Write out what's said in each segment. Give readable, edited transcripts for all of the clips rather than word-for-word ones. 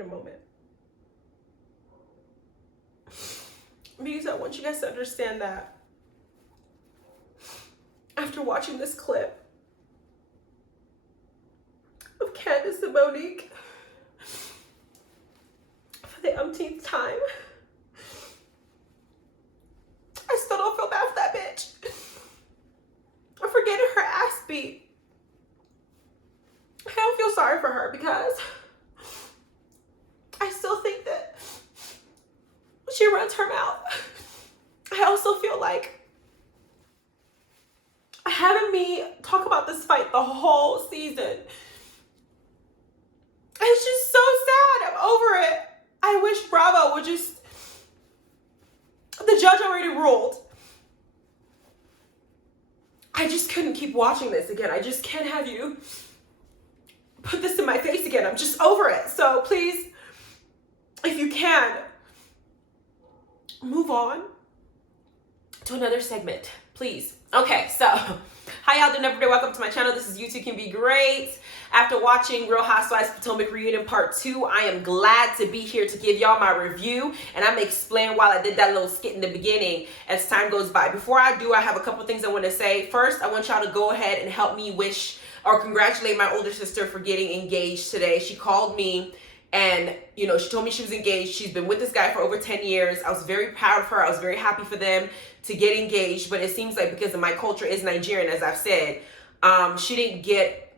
in a moment. Because I want you guys to understand that after watching this clip of Candace and Monique for the umpteenth time, I still don't feel bad for that bitch. I'm for getting her ass beat. I don't feel sorry for her because I still think that she runs her mouth. I also feel like having me talk about this fight the whole season, it's just so sad. I'm over it. I wish Bravo would just, the judge already ruled. I just couldn't keep watching this again. I just can't have you put this in my face again. I'm just over it. So please, if you can, move on to another segment, please. Okay, so hi y'all doing everybody? Welcome to my channel. This is You Too Can Be Great. After watching Real Housewives Potomac Reunion Part 2, I am glad to be here to give y'all my review, and I'm gonna explain why I did that little skit in the beginning as time goes by. Before I do, I have a couple things I want to say. First, I want y'all to go ahead and help me wish or congratulate my older sister for getting engaged today. She called me and, you know, she told me she was engaged. She's been with this guy for over 10 years. I was very proud of her. I was very happy for them to get engaged. But it seems like because of my culture is Nigerian, as I've said, she didn't get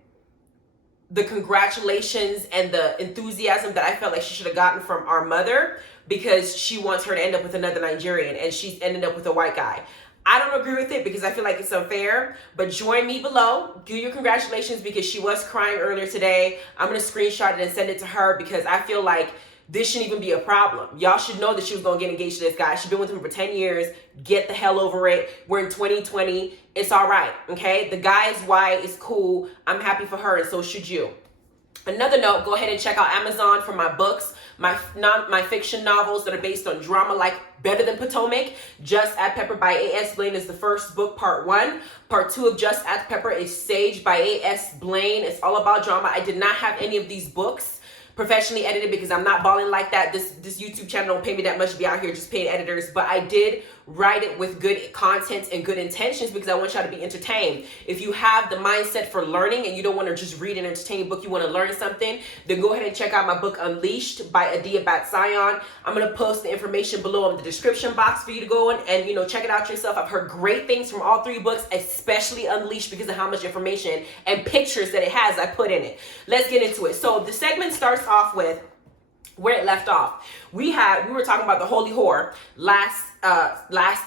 the congratulations and the enthusiasm that I felt like she should have gotten from our mother, because she wants her to end up with another Nigerian and she's ended up with a white guy. I don't agree with it because I feel like it's unfair, but join me below. Do your congratulations because she was crying earlier today. I'm going to screenshot it and send it to her because I feel like this shouldn't even be a problem. Y'all should know that she was going to get engaged to this guy. She's been with him for 10 years. Get the hell over it. We're in 2020. It's all right, okay? The guy is white. It's cool. I'm happy for her, and so should you. Another note, go ahead and check out Amazon for my books, my fiction novels that are based on drama like Better Than Potomac. Just Add Pepper by A.S. Blaine is the first book, part 1. Part 2 of Just Add Pepper is Sage by A.S. Blaine. It's all about drama. I did not have any of these books professionally edited because I'm not balling like that. This YouTube channel don't pay me that much to be out here just paying editors, but I did write it with good content and good intentions because I want y'all to be entertained. If you have the mindset for learning and you don't want to just read an entertaining book, you want to learn something, then go ahead and check out my book Unleashed by Adiya Bat-Tziyon. I'm going to post the information below in the description box for you to go in and, you know, check it out yourself. I've heard great things from all 3 books, especially Unleashed, because of how much information and pictures that it has I put in it. Let's get into it. So the segment starts off with where it left off. We were talking about the holy whore last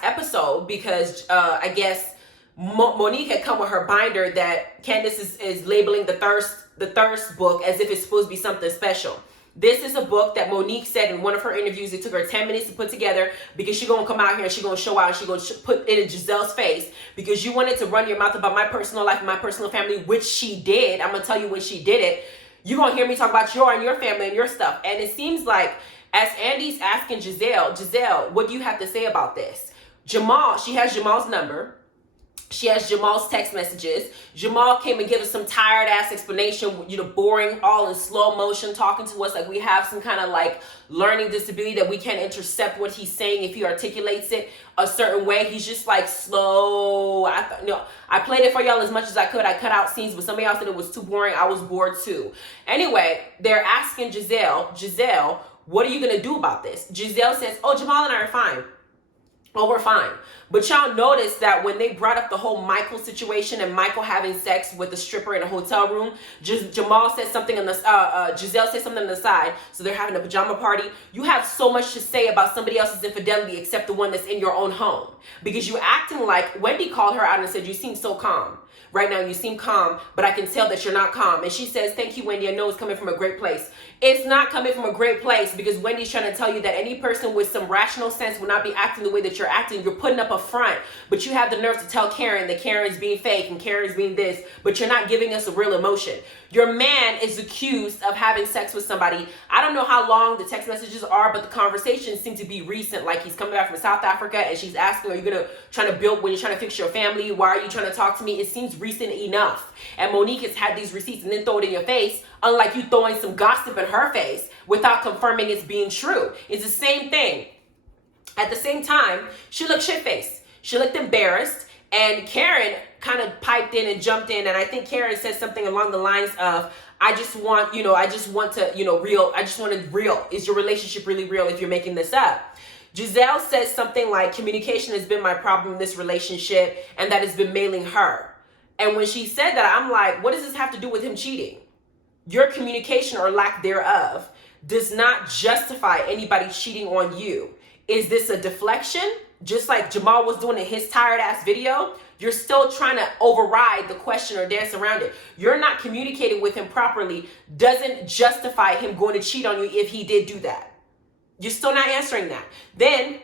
episode because I guess Monique had come with her binder that Candace is labeling the thirst book as if it's supposed to be something special. This is a book that Monique said in one of her interviews it took her 10 minutes to put together because she's gonna come out here and she's gonna show out and she's gonna put it in Giselle's face because you wanted to run your mouth about my personal life and my personal family, which she did. I'm gonna tell you when she did it. You're going to hear me talk about your family and your stuff. And it seems like as Andy's asking Giselle, what do you have to say about this? Jamal, she has Jamal's number. She has Jamal's text messages. Jamal came and gave us some tired ass explanation, you know, boring, all in slow motion, talking to us like we have some kind of like learning disability that we can't intercept what he's saying if he articulates it a certain way. He's just like slow. I played it for y'all as much as I could. I cut out scenes, but some of y'all said it was too boring. I was bored too. Anyway, they're asking Giselle, what are you going to do about this? Giselle says, oh, Jamal and I are fine. Oh, we're fine. But y'all noticed that when they brought up the whole Michael situation and Michael having sex with a stripper in a hotel room, Jamal said something on the Giselle said something on the side. So they're having a pajama party. You have so much to say about somebody else's infidelity except the one that's in your own home, because you acting like Wendy called her out and said, you seem so calm. Right now, you seem calm, but I can tell that you're not calm. And she says, thank you, Wendy. I know it's coming from a great place. It's not coming from a great place because Wendy's trying to tell you that any person with some rational sense will not be acting the way that you're you're acting, you're putting up a front, but you have the nerve to tell Karen that Karen's being fake and Karen's being this, but you're not giving us a real emotion. Your man is accused of having sex with somebody. I don't know how long the text messages are, but the conversations seem to be recent. Like he's coming back from South Africa and she's asking, are you going to try to build, when you're trying to fix your family, why are you trying to talk to me? It seems recent enough. And Monique has had these receipts and then throw it in your face, unlike you throwing some gossip in her face without confirming it's being true. It's the same thing. At the same time, she looked shit-faced. She looked embarrassed. And Karen kind of piped in and jumped in. And I think Karen said something along the lines of, I just want it real. Is your relationship really real if you're making this up? Giselle says something like, communication has been my problem in this relationship, and that has been mailing her. And when she said that, I'm like, what does this have to do with him cheating? Your communication or lack thereof does not justify anybody cheating on you. Is this a deflection? Just like Jamal was doing in his tired ass video, you're still trying to override the question or dance around it. You're not communicating with him properly, doesn't justify him going to cheat on you if he did do that. You're still not answering that. Then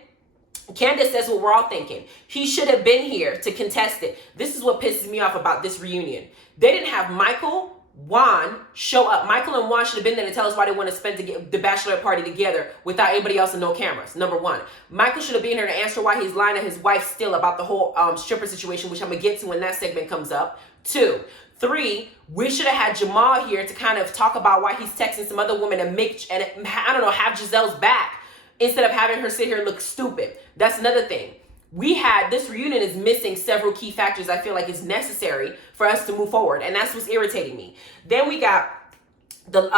Candace says what we're all thinking. He should have been here to contest it. This is what pisses me off about this reunion. They didn't have Michael, Juan show up. Michael and Juan should have been there to tell us why they want to spend the bachelorette party together without anybody else and no cameras. Number one. Michael should have been here to answer why he's lying to his wife still about the whole stripper situation, which I'm going to get to when that segment comes up. 2. 3, we should have had Jamal here to kind of talk about why he's texting some other woman and have Giselle's back instead of having her sit here and look stupid. That's another thing. This reunion is missing several key factors I feel like is necessary for us to move forward. And that's what's irritating me. Then we got the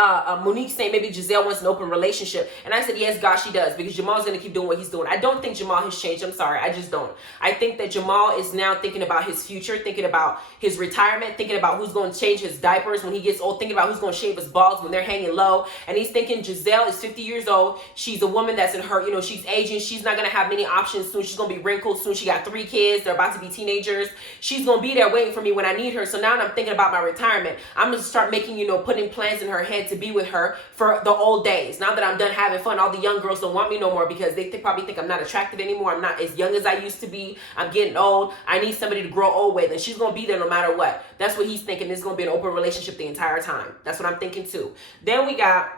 Monique saying maybe Giselle wants an open relationship. And I said, yes, God, she does, because Jamal's going to keep doing what he's doing. I don't think Jamal has changed. I'm sorry. I just don't. I think that Jamal is now thinking about his future, thinking about his retirement, thinking about who's going to change his diapers when he gets old, thinking about who's going to shave his balls when they're hanging low. And he's thinking Giselle is 50 years old. She's a woman that's in her, she's aging. She's not going to have many options soon. She's going to be wrinkled soon. She got 3 kids. They're about to be teenagers. She's going to be there waiting for me when I need her. So now that I'm thinking about my retirement, I'm going to start making, putting plans in her head to be with her for the old days. Now that I'm done having fun, all the young girls don't want me no more because they probably think I'm not attractive anymore. I'm not as young as I used to be. I'm getting old. I need somebody to grow old with, and she's going to be there no matter what. That's what he's thinking. This is going to be an open relationship the entire time. That's what I'm thinking too. Then we got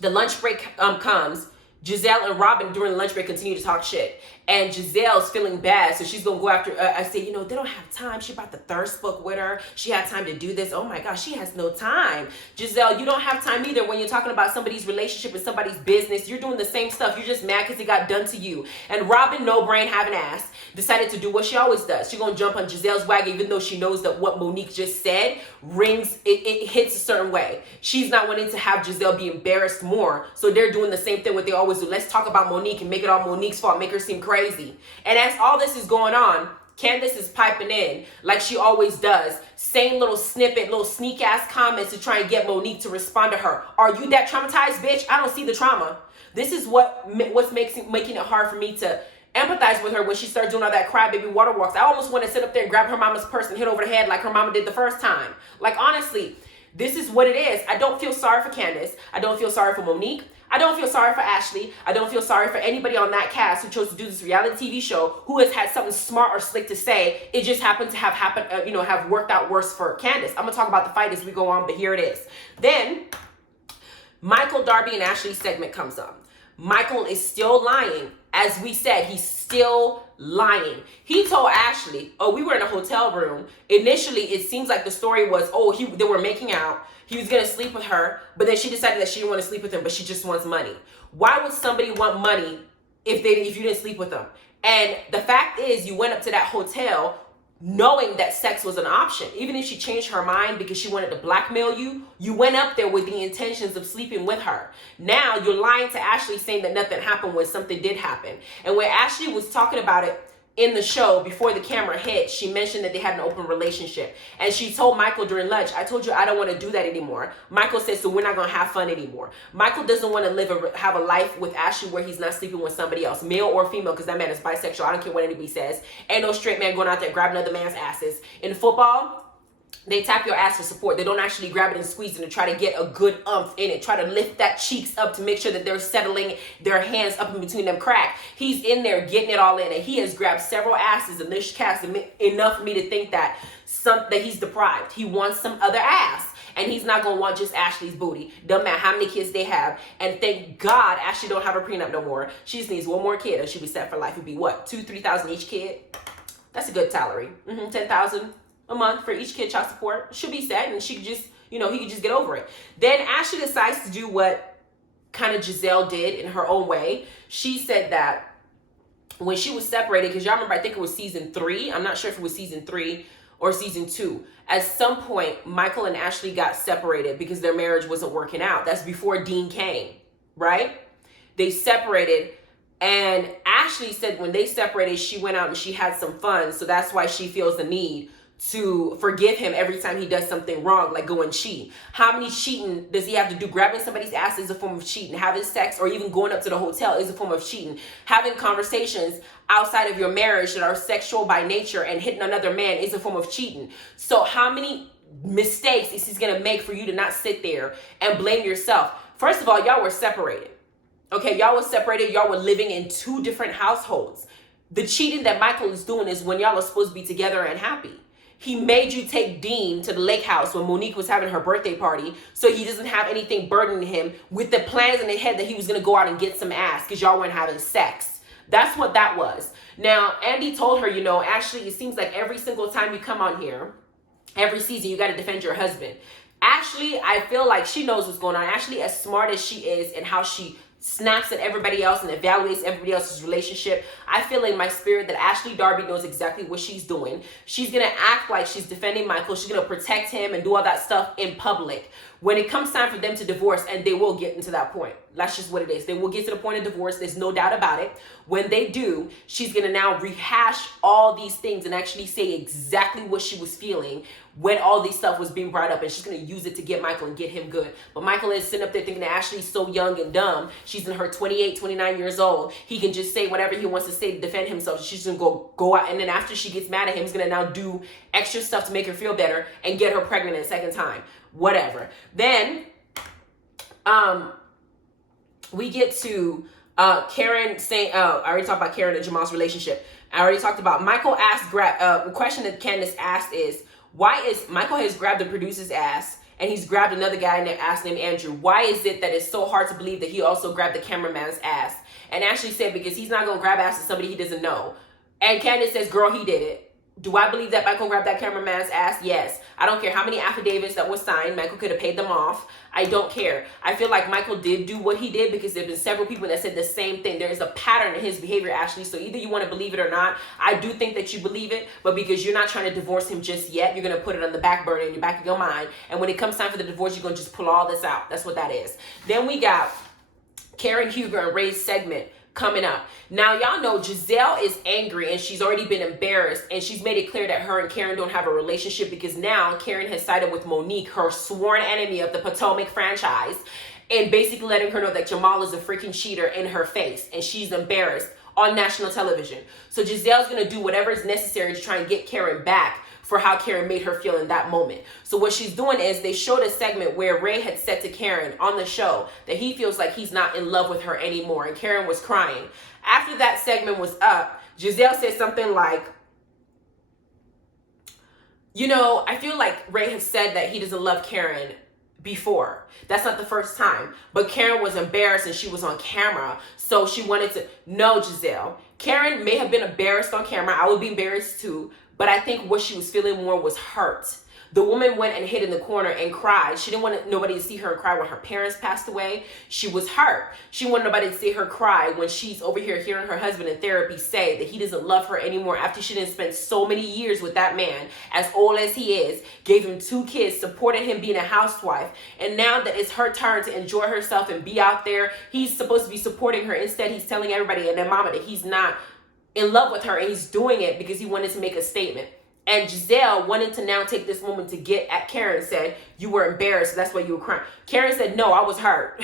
the lunch break comes. Giselle and Robin during the lunch break continue to talk shit. And Giselle's feeling bad, so she's going to go after, I say, they don't have time. She brought the thirst book with her. She had time to do this. Oh my gosh, she has no time. Giselle, you don't have time either when you're talking about somebody's relationship and somebody's business. You're doing the same stuff. You're just mad because it got done to you. And Robin, no brain, having ass, decided to do what she always does. She's going to jump on Giselle's wagon, even though she knows that what Monique just said it hits a certain way. She's not wanting to have Giselle be embarrassed more, so they're doing the same thing what they always do. Let's talk about Monique and make it all Monique's fault, make her seem crazy. And as all this is going on, Candace is piping in like she always does, saying little snippet, little sneak ass comments to try and get Monique to respond to her. Are you that traumatized, bitch? I don't see the trauma. This is what's making it hard for me to empathize with her when she starts doing all that crybaby water walks. I almost want to sit up there and grab her mama's purse and hit over the head like her mama did the first time. Like, honestly, this is what it is. I don't feel sorry for Candace. I don't feel sorry for Monique. I don't feel sorry for Ashley. I don't feel sorry for anybody on that cast who chose to do this reality TV show who has had something smart or slick to say. It just happened to have worked out worse for Candace. I'm going to talk about the fight as we go on, but here it is. Then Michael, Darby, and Ashley's segment comes up. Michael is still lying. As we said, he's still lying. He told Ashley, we were in a hotel room. Initially, it seems like the story was, they were making out. He was going to sleep with her, but then she decided that she didn't want to sleep with him, but she just wants money. Why would somebody want money if you didn't sleep with them? And the fact is, you went up to that hotel knowing that sex was an option. Even if she changed her mind because she wanted to blackmail you, you went up there with the intentions of sleeping with her. Now you're lying to Ashley, saying that nothing happened when something did happen. And when Ashley was talking about it in the show before the camera hit, she mentioned that they had an open relationship. And she told Michael during lunch, I told you I don't want to do that anymore. Michael said, so we're not going to have fun anymore. Michael doesn't want to have a life with Ashley where he's not sleeping with somebody else, male or female, because that man is bisexual. I don't care what anybody says. Ain't no straight man going out there grabbing other man's asses. In football, They tap your ass for support. They don't actually grab it and squeeze it and try to get a good umph in it. Try to lift that cheeks up to make sure that they're settling their hands up in between them crack. He's in there getting it all in, and he has grabbed several asses in this cast enough for me to think that he's deprived. He wants some other ass. And he's not going to want just Ashley's booty. Doesn't matter how many kids they have. And thank God Ashley don't have a prenup no more. She just needs one more kid and she'll be set for life. It'd be what? $2,000-$3,000 each kid? That's a good salary. $10,000 a month for each kid child support. Should be set, and she could just, he could just get over it. Then Ashley decides to do what kind of Giselle did in her own way. She said that when she was separated, because y'all remember, I think it was season 3. I'm not sure if it was season 3 or season 2. At some point, Michael and Ashley got separated because their marriage wasn't working out. That's before Dean came, right? They separated, and Ashley said when they separated, she went out and she had some fun. So that's why she feels the need to forgive him every time he does something wrong, like go and cheat. How many cheating does he have to do? Grabbing somebody's ass is a form of cheating. Having sex or even going up to the hotel is a form of cheating. Having conversations outside of your marriage that are sexual by nature and hitting another man is a form of cheating. So how many mistakes is he gonna make for you to not sit there and blame yourself? First of all, y'all were separated. Okay, y'all were separated. Y'all were living in 2 different households. The cheating that Michael is doing is when y'all are supposed to be together and happy. He made you take Dean to the lake house when Monique was having her birthday party, so he doesn't have anything burdening him with the plans in his head that he was going to go out and get some ass because y'all weren't having sex. That's what that was. Now, Andy told her, Ashley, it seems like every single time you come on here, every season, you got to defend your husband. Ashley, I feel like she knows what's going on. Ashley, as smart as she is and how she snaps at everybody else and evaluates everybody else's relationship, I feel in my spirit that Ashley Darby knows exactly what she's doing. She's going to act like she's defending Michael. She's going to protect him and do all that stuff in public. When it comes time for them to divorce, and they will get into that point. That's just what it is. They will get to the point of divorce. There's no doubt about it. When they do, she's going to now rehash all these things and actually say exactly what she was feeling when all these stuff was being brought up, and she's going to use it to get Michael and get him good. But Michael is sitting up there thinking that Ashley's so young and dumb. She's in her 28, 29 years old. He can just say whatever he wants to say to defend himself. She's going to go out, and then after she gets mad at him, he's going to now do extra stuff to make her feel better and get her pregnant a second time. Whatever. Then we get to Karen saying, I already talked about Karen and Jamal's relationship. I already talked about Michael asked, the question that Candace asked is, why is Michael has grabbed the producer's ass and he's grabbed another guy named Andrew? Why is it that it's so hard to believe that he also grabbed the cameraman's ass? And Ashley said, because he's not going to grab ass to somebody he doesn't know. And Candace says, girl, he did it. Do I believe that Michael grabbed that cameraman's ass? Yes. I don't care how many affidavits that was signed. Michael could have paid them off. I don't care. I feel like Michael did do what he did because there have been several people that said the same thing. There is a pattern in his behavior, Ashley. So either you want to believe it or not. I do think that you believe it, but because you're not trying to divorce him just yet, you're going to put it on the back burner in your back of your mind. And when it comes time for the divorce, you're going to just pull all this out. That's what that is. Then we got Karen Huger and Ray's segment coming up. Now, y'all know Giselle is angry and she's already been embarrassed, and she's made it clear that her and Karen don't have a relationship because now Karen has sided with Monique, her sworn enemy of the Potomac franchise, and basically letting her know that Jamal is a freaking cheater in her face, and she's embarrassed on national television. So Giselle's going to do whatever is necessary to try and get Karen back for how Karen made her feel in that moment. So what she's doing is they showed a segment where Ray had said to Karen on the show that he feels like he's not in love with her anymore, and Karen was crying. After that segment was up, Giselle said something like, I feel like Ray has said that he doesn't love Karen before. That's not the first time. But Karen was embarrassed and she was on camera. So she wanted to know, Giselle. Karen may have been embarrassed on camera. I would be embarrassed too. But I think what she was feeling more was hurt. The woman went and hid in the corner and cried. She didn't want nobody to see her cry when her parents passed away. She was hurt. She wanted nobody to see her cry when she's over here hearing her husband in therapy say that he doesn't love her anymore after she didn't spend so many years with that man, as old as he is, gave him 2 kids, supported him being a housewife. And now that it's her turn to enjoy herself and be out there, he's supposed to be supporting her. Instead, he's telling everybody and their mama that he's not in love with her, and he's doing it because he wanted to make a statement. And Giselle wanted to now take this moment to get at Karen, said, you were embarrassed, so that's why you were crying. Karen said, no, I was hurt.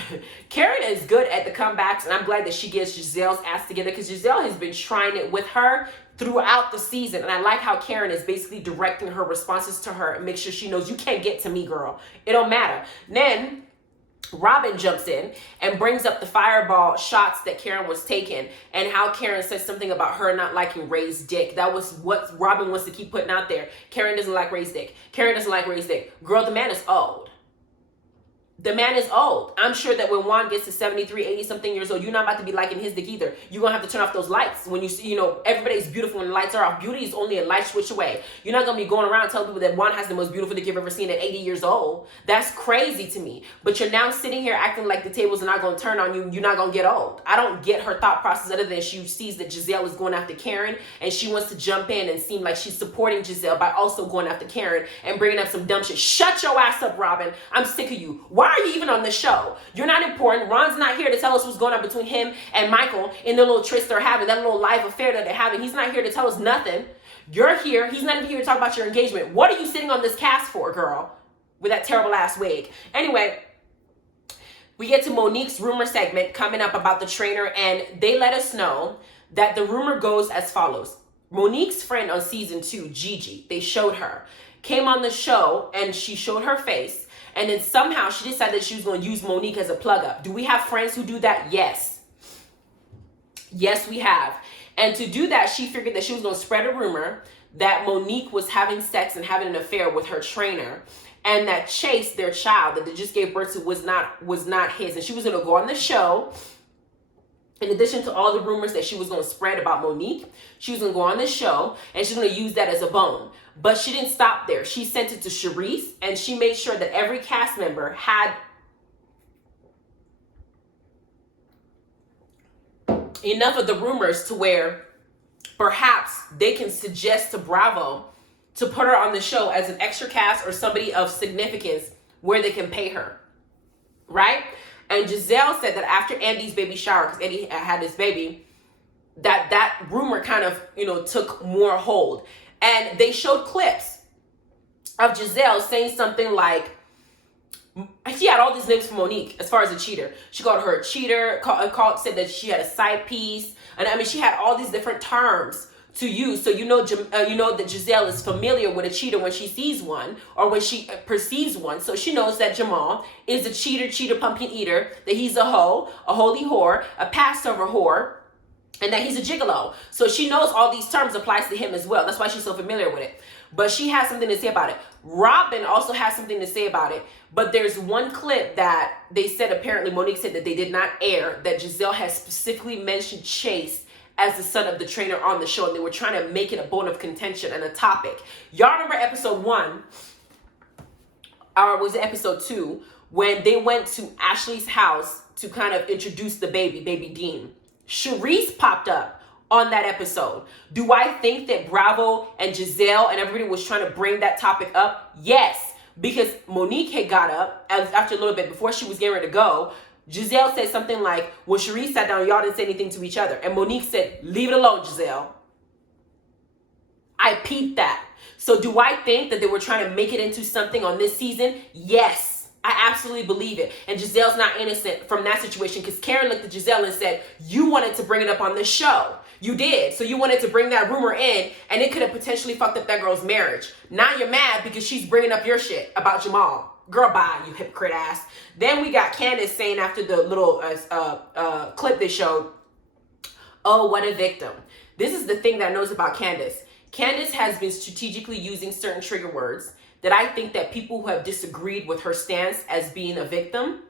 Karen is good at the comebacks, and I'm glad that she gets Giselle's ass together, because Giselle has been trying it with her throughout the season. And I like how Karen is basically directing her responses to her and make sure she knows, you can't get to me, girl. It don't matter. Then Robin jumps in and brings up the fireball shots that Karen was taking, and how Karen says something about her not liking Ray's dick. That was what Robin wants to keep putting out there. Karen doesn't like Ray's dick. Karen doesn't like Ray's dick. Girl, the man is old. The man is old. I'm sure that when Juan gets to 73, 80 something years old, you're not about to be liking his dick either. You're going to have to turn off those lights. When you see, you know, everybody's beautiful when the lights are off. Beauty is only a light switch away. You're not going to be going around telling people that Juan has the most beautiful dick you've ever seen at 80 years old. That's crazy to me. But you're now sitting here acting like the tables are not going to turn on you. You're not going to get old. I don't get her thought process other than she sees that Giselle is going after Karen, and she wants to jump in and seem like she's supporting Giselle by also going after Karen and bringing up some dumb shit. Shut your ass up, Robin. I'm sick of you. Why are you even on the show? You're not important. Ron's not here to tell us what's going on between him and Michael in the little tryst they're having, that little live affair that they're having. He's not here to tell us nothing. You're here. He's not even here to talk about your engagement. What are you sitting on this cast for, girl? With that terrible ass wig. Anyway, we get to Monique's rumor segment coming up about the trainer, and they let us know that the rumor goes as follows. Monique's friend on season 2, Gigi, they showed her, came on the show and she showed her face. And then somehow she decided that she was going to use Monique as a plug up. Do we have friends who do that? Yes. Yes, we have. And to do that, she figured that she was going to spread a rumor that Monique was having sex and having an affair with her trainer, and that Chase, their child that they just gave birth to, was not his. And she was going to go on the show. In addition to all the rumors that she was going to spread about Monique, she was going to go on this show and she's going to use that as a bone. But she didn't stop there. She sent it to Charisse, and she made sure that every cast member had enough of the rumors to where perhaps they can suggest to Bravo to put her on the show as an extra cast or somebody of significance where they can pay her, right? And Giselle said that after Andy's baby shower, because Andy had his baby, that rumor kind of, you know, took more hold. And they showed clips of Giselle saying something like, she had all these names for Monique as far as a cheater. She called her a cheater, said that she had a side piece. And I mean, she had all these different terms to use. So you know that Giselle is familiar with a cheater when she sees one or when she perceives one. So she knows that Jamal is a cheater, pumpkin eater, that he's a hoe, a holy whore, a Passover whore, and that he's a gigolo. So she knows all these terms applies to him as well. That's why she's so familiar with it. But she has something to say about it. Robin also has something to say about it. But there's one clip that they said, apparently Monique said that they did not air, that Giselle has specifically mentioned Chase as the son of the trainer on the show. And they were trying to make it a bone of contention and a topic. Y'all remember episode 1, or was it episode 2, when they went to Ashley's house to kind of introduce the baby Dean? Charisse popped up on that episode. Do I think that Bravo and Giselle and everybody was trying to bring that topic up? Yes, because Monique had got up after a little bit before she was getting ready to go. Giselle said something like, well, Charisse sat down, y'all didn't say anything to each other. And Monique said, leave it alone, Giselle. I peeped that. So do I think that they were trying to make it into something on this season? Yes. I absolutely believe it. And Giselle's not innocent from that situation, because Karen looked at Giselle and said, you wanted to bring it up on this show. You did. So you wanted to bring that rumor in, and it could have potentially fucked up that girl's marriage. Now you're mad because she's bringing up your shit about Jamal. Girl, bye, you hypocrite ass. Then we got Candace saying after the little clip they showed, oh, what a victim. This is the thing that I noticed about Candace. Candace has been strategically using certain trigger words that I think that people who have disagreed with her stance as being a victim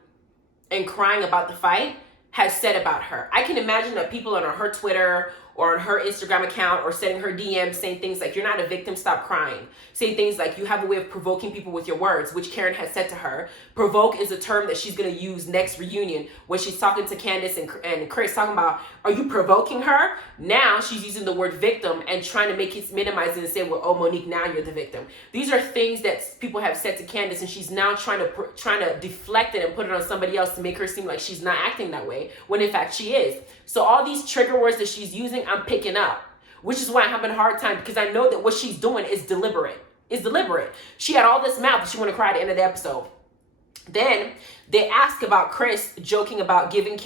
and crying about the fight has said about her. I can imagine that people on her Twitter or on her Instagram account or sending her DMs saying things like, you're not a victim, stop crying. Saying things like, you have a way of provoking people with your words, which Karen has said to her. Provoke is a term that she's going to use next reunion when she's talking to Candace and Chris, talking about, are you provoking her? Now she's using the word victim and trying to make it minimize it and say, well, oh, Monique, now you're the victim. These are things that people have said to Candace, and she's now trying to deflect it and put it on somebody else to make her seem like she's not acting that way, when in fact she is. So all these trigger words that she's using, I'm picking up. which is why I'm having a hard time, because I know that what she's doing is deliberate. She had all this mouth that she want to cry at the end of the episode. Then they ask about Chris joking about giving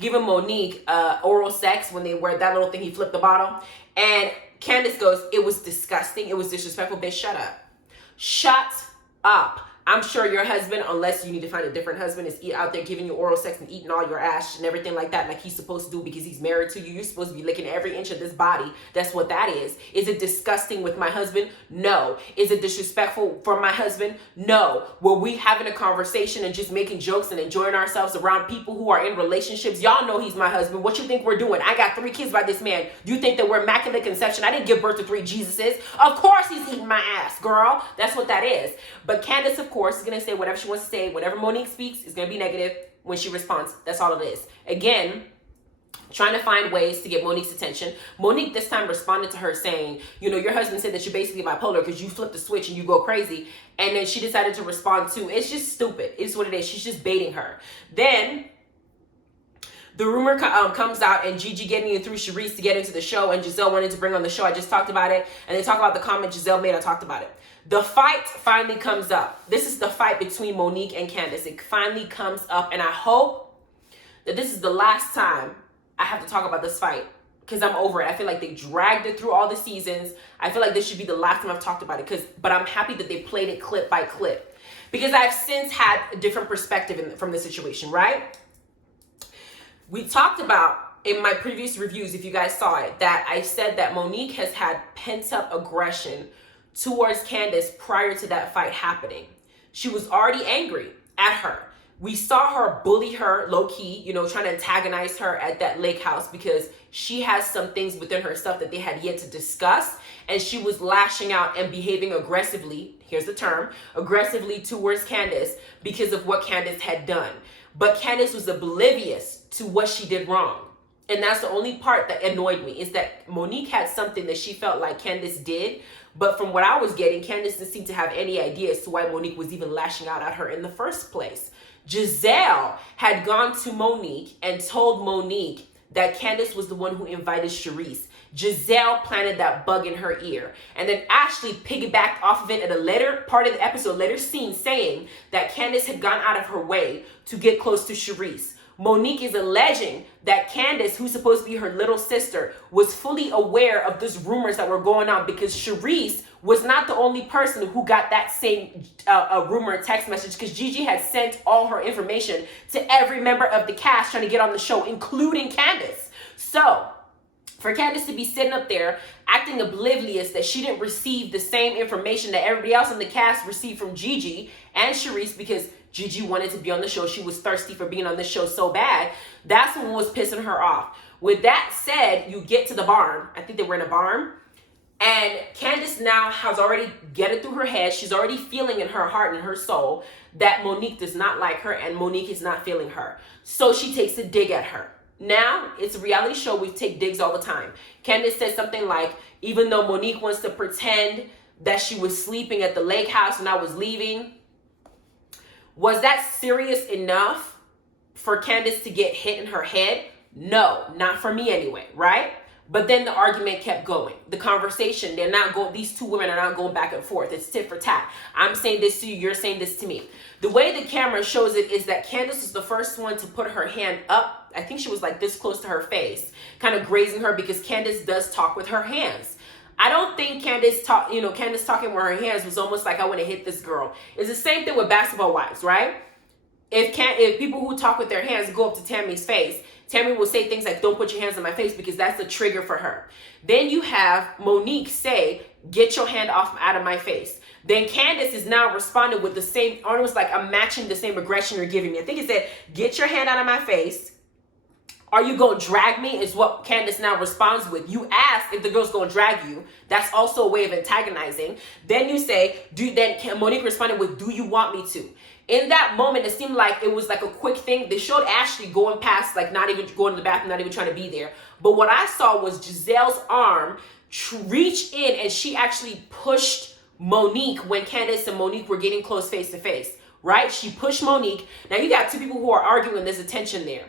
Monique oral sex when they were that little thing, he flipped the bottle. And Candace goes, it was disgusting. It was disrespectful. Bitch, shut up. Shut up. I'm sure your husband, unless you need to find a different husband, is out there giving you oral sex and eating all your ass and everything like that, like he's supposed to do because he's married to you. You're supposed to be licking every inch of this body. That's what that is. Is it disgusting with my husband? No. Is it disrespectful for my husband? No. Were we having a conversation and just making jokes and enjoying ourselves around people who are in relationships? Y'all know he's my husband. What you think we're doing? I got 3 kids by this man. You think that we're immaculate conception? I didn't give birth to 3 Jesuses. Of course he's eating my ass, girl. That's what that is. But Candace, of course, is going to say whatever she wants to say. Whatever Monique speaks is going to be negative when she responds. That's all it is. Again, trying to find ways to get Monique's attention. Monique this time responded to her saying, you know, your husband said that you're basically bipolar because you flip the switch and you go crazy. And then she decided to respond to, it's just stupid. It's what it is. She's just baiting her. Then the rumor comes out and Gigi getting it through Charisse to get into the show, and Giselle wanted to bring on the show. I just talked about it. And they talk about the comment Giselle made. I talked about it. The fight finally comes up. This is the fight between Monique and Candace. It finally comes up, and I hope that this is the last time I have to talk about this fight, because I'm over it. I feel like they dragged it through all the seasons. I feel like this should be the last time I've talked about it, but I'm happy that they played it clip by clip, because I've since had a different perspective from the situation, right? We talked about in my previous reviews, if you guys saw it, that I said that Monique has had pent-up aggression towards Candace prior to that fight happening. She was already angry at her. We saw her bully her low-key, you know, trying to antagonize her at that lake house because she has some things within herself that they had yet to discuss, and she was lashing out and behaving aggressively, here's the term, aggressively towards Candace because of what Candace had done. But Candace was oblivious to what she did wrong. And that's the only part that annoyed me, is that Monique had something that she felt like Candace did, but from what I was getting, Candace didn't seem to have any idea as to why Monique was even lashing out at her in the first place. Giselle had gone to Monique and told Monique that Candace was the one who invited Charisse. Giselle planted that bug in her ear. And then Ashley piggybacked off of it at a later part of the episode, later scene, saying that Candace had gone out of her way to get close to Charisse. Monique is alleging that Candace, who's supposed to be her little sister, was fully aware of these rumors that were going on, because Charisse was not the only person who got that same rumor text message, because Gigi had sent all her information to every member of the cast trying to get on the show, including Candace. So for Candace to be sitting up there acting oblivious that she didn't receive the same information that everybody else in the cast received from Gigi and Charisse, because Gigi wanted to be on the show, she was thirsty for being on the show so bad, that's what was pissing her off. With that said, you get to the barn. I think they were in a barn. And Candace now has already get it through her head. She's already feeling in her heart and her soul that Monique does not like her and Monique is not feeling her. So she takes a dig at her. Now, it's a reality show. We take digs all the time. Candace said something like, even though Monique wants to pretend that she was sleeping at the lake house and I was leaving, was that serious enough for Candace to get hit in her head? No, not for me anyway, right? But then the argument kept going. The conversation, these two women are not going back and forth. It's tit for tat. I'm saying this to you, you're saying this to me. The way the camera shows it is that Candace was the first one to put her hand up. I think she was like this close to her face, kind of grazing her, because Candace does talk with her hands. I don't think Candace talking with her hands was almost like, I want to hit this girl. It's the same thing with Basketball Wives, right? If people who talk with their hands go up to Tammy's face, Tammy will say things like, don't put your hands on my face, because that's the trigger for her. Then you have Monique say, get your hand out of my face. Then Candace is now responding with the same, almost like I'm matching the same aggression you're giving me. I think it said, get your hand out of my face. Are you going to drag me? Is what Candace now responds with. You ask if the girl's going to drag you. That's also a way of antagonizing. Then you say, Monique responded with, do you want me to? In that moment, it seemed like it was like a quick thing. They showed Ashley going past, like not even going to the bathroom, not even trying to be there. But what I saw was Giselle's arm reach in, and she actually pushed Monique when Candace and Monique were getting close face to face, right? She pushed Monique. Now you got two people who are arguing. There's a tension there.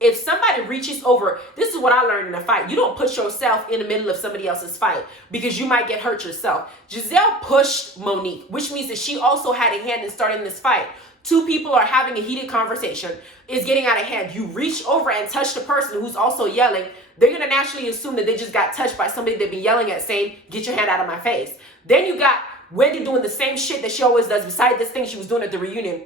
if somebody reaches over, this is what I learned in a fight. You don't put yourself in the middle of somebody else's fight because you might get hurt yourself. Giselle pushed Monique, which means that she also had a hand in starting this fight. Two people are having a heated conversation. It's getting out of hand. You reach over and touch the person who's also yelling. They're going to naturally assume that they just got touched by somebody they've been yelling at, saying, get your hand out of my face. Then you got Wendy doing the same shit that she always does, beside this thing she was doing at the reunion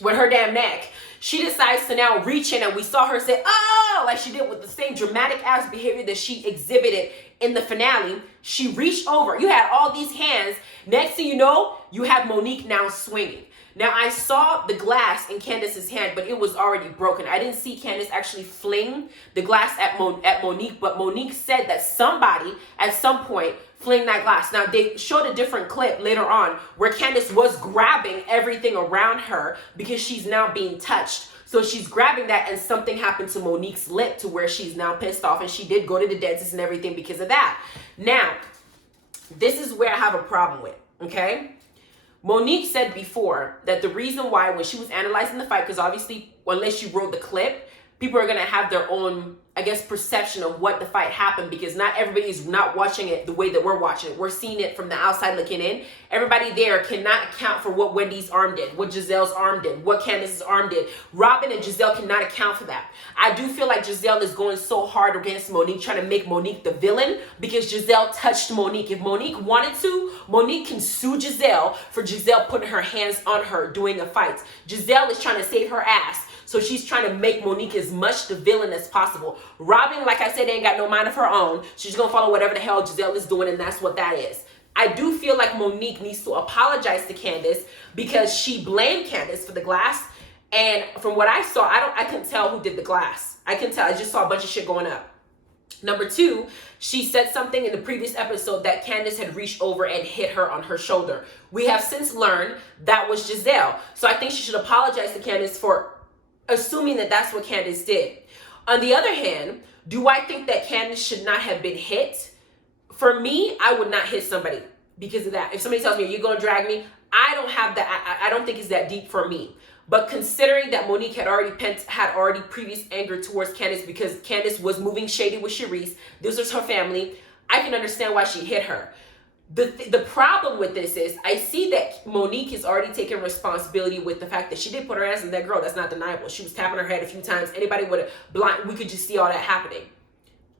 with her damn neck. She decides to now reach in, and we saw her say, oh, like she did with the same dramatic ass behavior that she exhibited in the finale. She reached over. You had all these hands. Next thing you know, you have Monique now swinging. Now, I saw the glass in Candace's hand, but it was already broken. I didn't see Candace actually fling the glass at Monique, but Monique said that somebody at some point fling that glass. Now, they showed a different clip later on where Candace was grabbing everything around her because she's now being touched. So she's grabbing that, and something happened to Monique's lip to where she's now pissed off, and she did go to the dentist and everything because of that. Now, this is where I have a problem with, okay? Monique said before that the reason why, when she was analyzing the fight, because obviously, unless you wrote the clip, people are going to have their own, I guess, perception of what the fight happened, because not everybody is not watching it the way that we're watching it. We're seeing it from the outside looking in. Everybody there cannot account for what Wendy's arm did, what Giselle's arm did, what Candace's arm did. Robin and Giselle cannot account for that. I do feel like Giselle is going so hard against Monique, trying to make Monique the villain, because Giselle touched Monique. If Monique wanted to, Monique can sue Giselle for Giselle putting her hands on her during a fight. Giselle is trying to save her ass. So she's trying to make Monique as much the villain as possible. Robin, like I said, ain't got no mind of her own. She's going to follow whatever the hell Giselle is doing, and that's what that is. I do feel like Monique needs to apologize to Candace because she blamed Candace for the glass. And from what I saw, I couldn't tell who did the glass. I couldn't tell. I just saw a bunch of shit going up. Number two, she said something in the previous episode that Candace had reached over and hit her on her shoulder. We have since learned that was Giselle. So I think she should apologize to Candace for assuming that that's what Candace did. On the other hand, do I think that Candace should not have been hit? For me, I would not hit somebody because of that. If somebody tells me, are you going to drag me? I don't have that. I don't think it's that deep for me. But considering that Monique had already previous anger towards Candace because Candace was moving shady with Charisse, this was her family, I can understand why she hit her. The problem with this is I see that Monique is already taking responsibility with the fact that she did put her hands on that girl. That's not deniable. She was tapping her head a few times. Anybody would have blind. We could just see all that happening.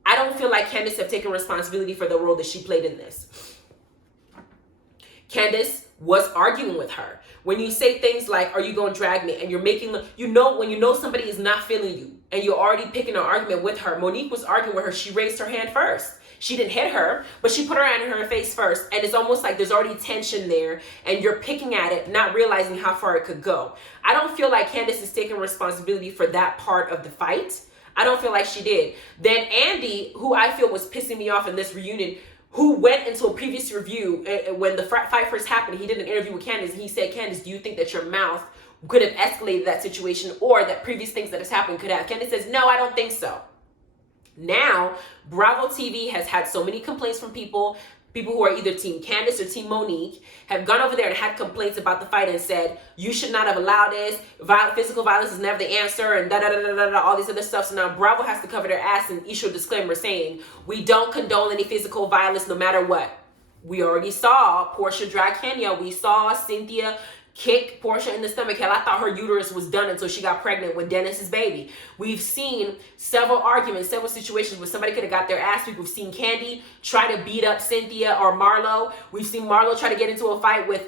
I don't feel like Candace have taken responsibility for the role that she played in this. Candace was arguing with her. When you say things like, are you going to drag me? And you're making, when you know somebody is not feeling you and you're already picking an argument with her. Monique was arguing with her. She raised her hand first. She didn't hit her, but she put her hand in her face first. And it's almost like there's already tension there and you're picking at it, not realizing how far it could go. I don't feel like Candace is taking responsibility for that part of the fight. I don't feel like she did. Then Andy, who I feel was pissing me off in this reunion, who went into a previous review when the fight first happened, he did an interview with Candace, and he said, Candace, do you think that your mouth could have escalated that situation or that previous things that has happened could have? Candace says, no, I don't think so. Now, Bravo TV has had so many complaints from people who are either Team Candace or Team Monique, have gone over there and had complaints about the fight and said, you should not have allowed this, physical violence is never the answer, and all this other stuff. So now Bravo has to cover their ass and issue a disclaimer saying, we don't condone any physical violence no matter what. We already saw Portia drag Kenya. We saw Cynthia kick Portia in the stomach. Hell, I thought her uterus was done until she got pregnant with Dennis's baby. We've seen several arguments, several situations where somebody could have got their ass beat. We've seen Candy try to beat up Cynthia or Marlo. We've seen Marlo try to get into a fight with,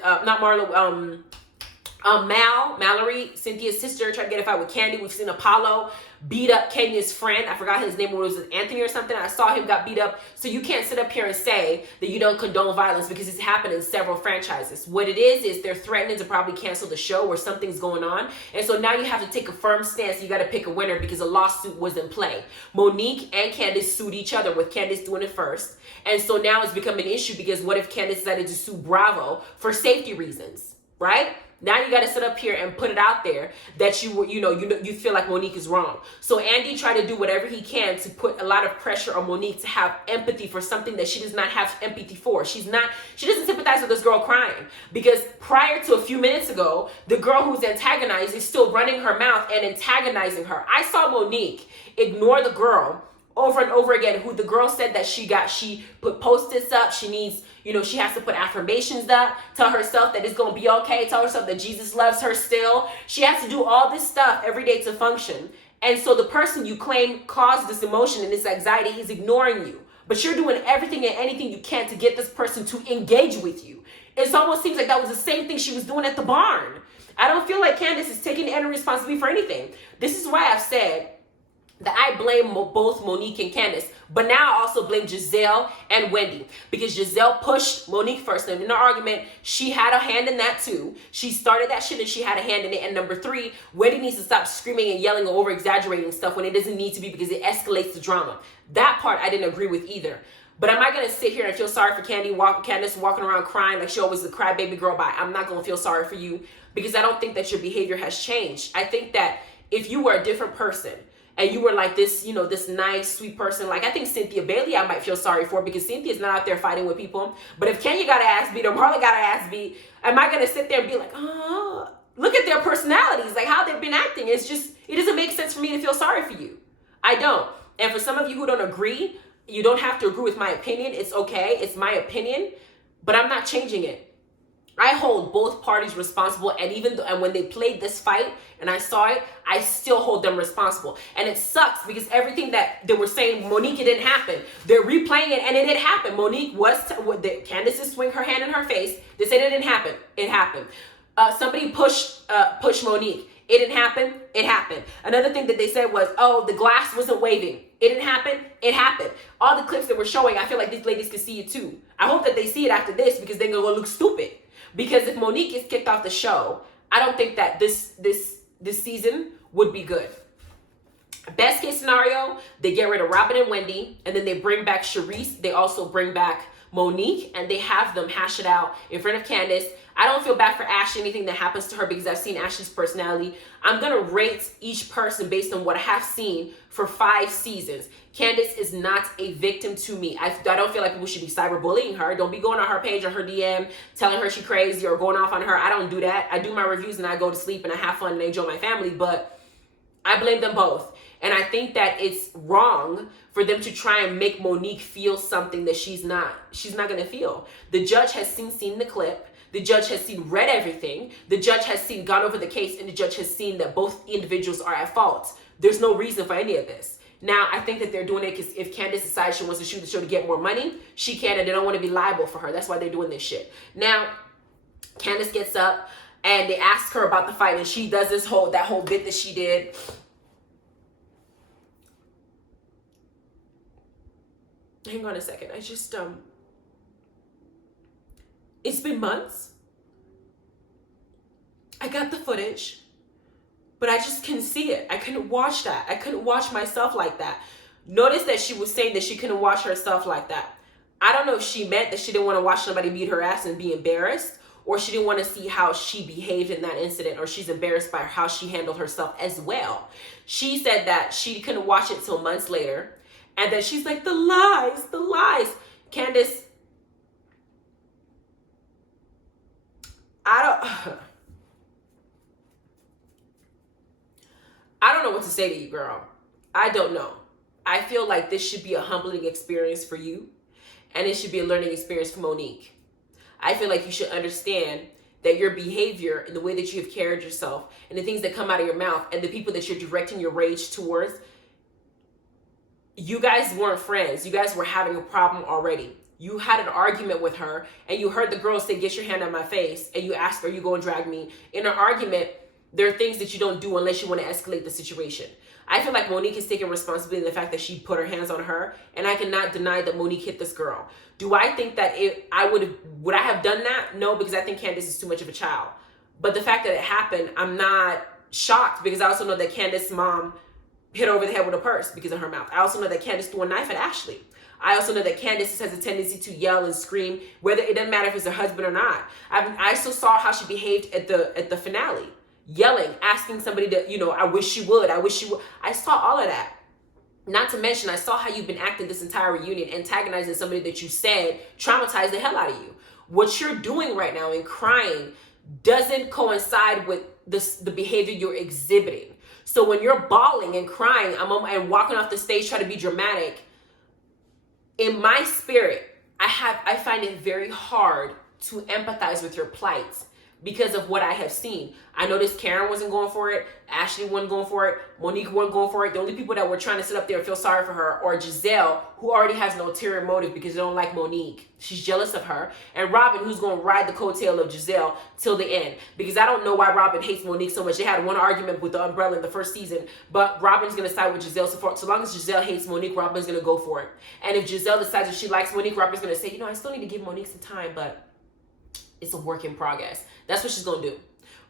Mallory, Cynthia's sister, tried to get a fight with Candy. We've seen Apollo beat up Kenya's friend. I forgot his name. Was it Anthony or something? I saw him got beat up. So you can't sit up here and say that you don't condone violence because it's happened in several franchises. What it is they're threatening to probably cancel the show or something's going on. And so now you have to take a firm stance. You got to pick a winner because a lawsuit was in play. Monique and Candace sued each other, with Candace doing it first. And so now it's become an issue because what if Candace decided to sue Bravo for safety reasons, right? Now you got to sit up here and put it out there that you feel like Monique is wrong. So Andy tried to do whatever he can to put a lot of pressure on Monique to have empathy for something that she does not have empathy for. She doesn't sympathize with this girl crying, because prior to a few minutes ago, the girl who's antagonized is still running her mouth and antagonizing her. I saw Monique ignore the girl over and over again, who the girl said that she put post-its up. She needs, she has to put affirmations up, tell herself that it's going to be okay, tell herself that Jesus loves her still. She has to do all this stuff every day to function. And so the person you claim caused this emotion and this anxiety is ignoring you. But you're doing everything and anything you can to get this person to engage with you. It almost seems like that was the same thing she was doing at the barn. I don't feel like Candace is taking any responsibility for anything. This is why I've said that I blame both Monique and Candace, but now I also blame Giselle and Wendy, because Giselle pushed Monique first, and in the argument, she had a hand in that too. She started that shit and she had a hand in it. And number 3, Wendy needs to stop screaming and yelling or over-exaggerating stuff when it doesn't need to be, because it escalates the drama. That part I didn't agree with either. But am I going to sit here and feel sorry for Candace walking around crying like she always the crybaby girl? I'm not going to feel sorry for you, because I don't think that your behavior has changed. I think that if you were a different person, and you were like this, this nice, sweet person, like I think Cynthia Bailey I might feel sorry for, because Cynthia's not out there fighting with people. But if Kenya got her ass beat or Marla got her ass beat, am I going to sit there and be like, oh, look at their personalities, like how they've been acting. It doesn't make sense for me to feel sorry for you. I don't. And for some of you who don't agree, you don't have to agree with my opinion. It's okay. It's my opinion, but I'm not changing it. I hold both parties responsible, and when they played this fight and I saw it, I still hold them responsible. And it sucks, because everything that they were saying, Monique, it didn't happen. They're replaying it, and it did happen. Monique Candace did swing her hand in her face. They said it didn't happen. It happened. Somebody pushed Monique. It didn't happen. It happened. Another thing that they said was, oh, the glass wasn't waving. It didn't happen. It happened. All the clips that we're showing, I feel like these ladies can see it too. I hope that they see it after this, because they're going to look stupid. Because if Monique gets kicked off the show, I don't think that this season would be good. Best case scenario, they get rid of Robin and Wendy, and then they bring back Charisse. They also bring back Monique, and they have them hash it out in front of Candace. I don't feel bad for Ashley, anything that happens to her, because I've seen Ashley's personality. I'm going to rate each person based on what I have seen for 5 seasons. Candace is not a victim to me. I don't feel like people should be cyberbullying her. Don't be going on her page or her DM telling her she's crazy or going off on her. I don't do that. I do my reviews and I go to sleep and I have fun and I enjoy my family, but I blame them both. And I think that it's wrong for them to try and make Monique feel something that she's not going to feel. The judge has seen the clip. The judge has read everything. The judge has gone over the case, and the judge has seen that both individuals are at fault. There's no reason for any of this. Now, I think that they're doing it because if Candace decides she wants to shoot the show to get more money, she can, and they don't want to be liable for her. That's why they're doing this shit. Now, Candace gets up, and they ask her about the fight, and she does that whole bit that she did. Hang on a second. It's been months. I got the footage, but I just couldn't see it. I couldn't watch that. I couldn't watch myself like that. Notice that she was saying that she couldn't watch herself like that. I don't know if she meant that she didn't want to watch somebody beat her ass and be embarrassed, or she didn't want to see how she behaved in that incident, or she's embarrassed by how she handled herself as well. She said that she couldn't watch it till months later, and then she's like, the lies. Candace, I don't know what to say to you, girl. I don't know. I feel like this should be a humbling experience for you, and it should be a learning experience for Monique. I feel like you should understand that your behavior and the way that you have carried yourself and the things that come out of your mouth and the people that you're directing your rage towards, you guys weren't friends. You guys were having a problem already. You had an argument with her, and you heard the girl say, get your hand on my face, and you asked her, are you going to drag me? In an argument, there are things that you don't do unless you want to escalate the situation. I feel like Monique is taking responsibility in the fact that she put her hands on her, and I cannot deny that Monique hit this girl. Do I think that would I have done that? No, because I think Candace is too much of a child. But the fact that it happened, I'm not shocked, because I also know that Candace's mom hit her over the head with a purse because of her mouth. I also know that Candace threw a knife at Ashley. I also know that Candace has a tendency to yell and scream, whether it doesn't matter if it's her husband or not. I also saw how she behaved at the finale, yelling, asking somebody to, you know, I wish she would, I wish she would. I saw all of that. Not to mention, I saw how you've been acting this entire reunion, antagonizing somebody that you said traumatized the hell out of you. What you're doing right now and crying doesn't coincide with the behavior you're exhibiting. So when you're bawling and crying and walking off the stage trying to be dramatic, in my spirit, I find it very hard to empathize with your plight because of what I have seen. I noticed Karen wasn't going for it. Ashley wasn't going for it. Monique wasn't going for it. The only people that were trying to sit up there and feel sorry for her are Giselle, who already has an ulterior motive because they don't like Monique. She's jealous of her. And Robin, who's going to ride the coattail of Giselle till the end. Because I don't know why Robin hates Monique so much. They had one argument with the umbrella in the first season, but Robin's going to side with Giselle. So long as Giselle hates Monique, Robin's going to go for it. And if Giselle decides that she likes Monique, Robin's going to say, you know, I still need to give Monique some time, but it's a work in progress. That's what she's going to do.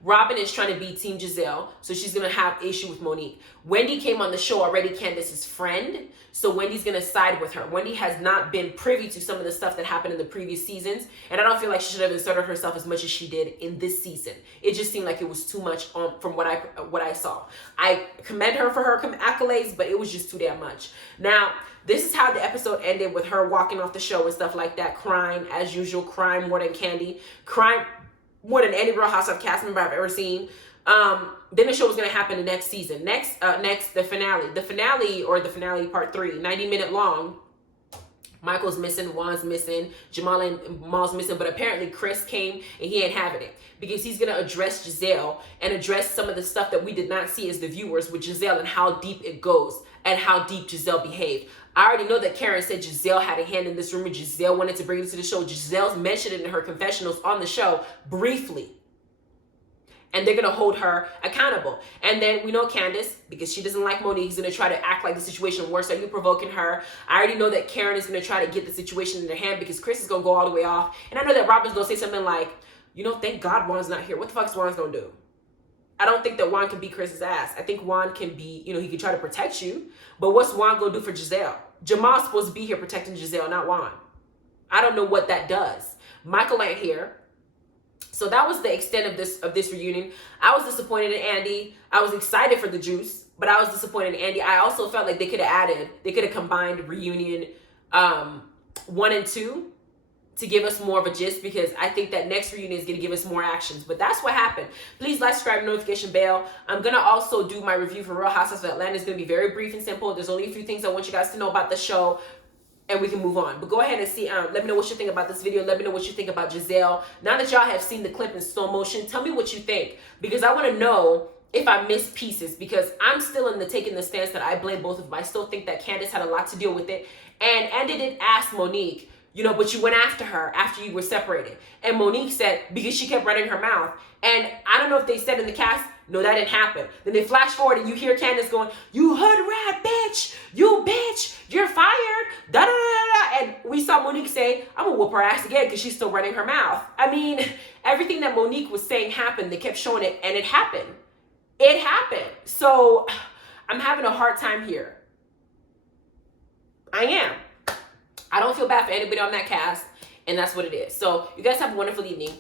Robin is trying to be Team Giselle, so she's going to have issue with Monique. Wendy came on the show already, Candace's friend, so Wendy's going to side with her. Wendy has not been privy to some of the stuff that happened in the previous seasons, and I don't feel like she should have inserted herself as much as she did in this season. It just seemed like it was too much from what I saw. I commend her for her accolades, but it was just too damn much. Now, this is how the episode ended, with her walking off the show and stuff like that, crying as usual, crying more than Candy, crying more than any Real Housewives cast member I've ever seen. Then the show was going to happen the next season. Next, the finale. The finale part 3, 90-minute long. Michael's missing, Juan's missing, Jamal and Mal's missing, but apparently Chris came and he ain't having it because he's going to address Giselle and address some of the stuff that we did not see as the viewers with Giselle and how deep it goes and how deep Giselle behaved. I already know that Karen said Giselle had a hand in this rumor. Giselle wanted to bring it to the show. Giselle mentioned it in her confessionals on the show briefly. And they're going to hold her accountable. And then we know Candace, because she doesn't like Monique, is going to try to act like the situation worse. Are you provoking her? I already know that Karen is going to try to get the situation in their hand because Chris is going to go all the way off. And I know that Robin's going to say something like, you know, thank God Juan's not here. What the fuck is Juan's going to do? I don't think that Juan can beat Chris's ass. I think Juan can be, you know, he can try to protect you. But what's Juan going to do for Giselle? Jamal's supposed to be here protecting Giselle, not Juan. I don't know what that does. Michael ain't here. So that was the extent of this reunion. I was disappointed in Andy. I was excited for the juice, but I was disappointed in Andy. I also felt like they could have combined reunion 1 and 2 to give us more of a gist, because I think that next reunion is going to give us more actions. But that's what happened. Please like, subscribe, notification bell. I'm going to also do my review for Real Housewives of Atlanta. It's going to be very brief and simple. There's only a few things I want you guys to know about the show, and we can move on. But go ahead and see. Let me know what you think about this video. Let me know what you think about Giselle. Now that y'all have seen the clip in slow motion, tell me what you think, because I want to know if I missed pieces, because I'm still taking the stance that I blame both of them. I still think that Candace had a lot to deal with it. And Andy did ask Monique, you know, but you went after her after you were separated. And Monique said, because she kept running her mouth. And I don't know if they said in the cast, no, that didn't happen. Then they flash forward and you hear Candace going, you hood rat bitch, you bitch, you're fired, da da da da. And we saw Monique say, I'm gonna whoop her ass again because she's still running her mouth. I mean, everything that Monique was saying happened. They kept showing it, and it happened. It happened. So I'm having a hard time here. I am. I don't feel bad for anybody on that cast, and that's what it is. So you guys have a wonderful evening.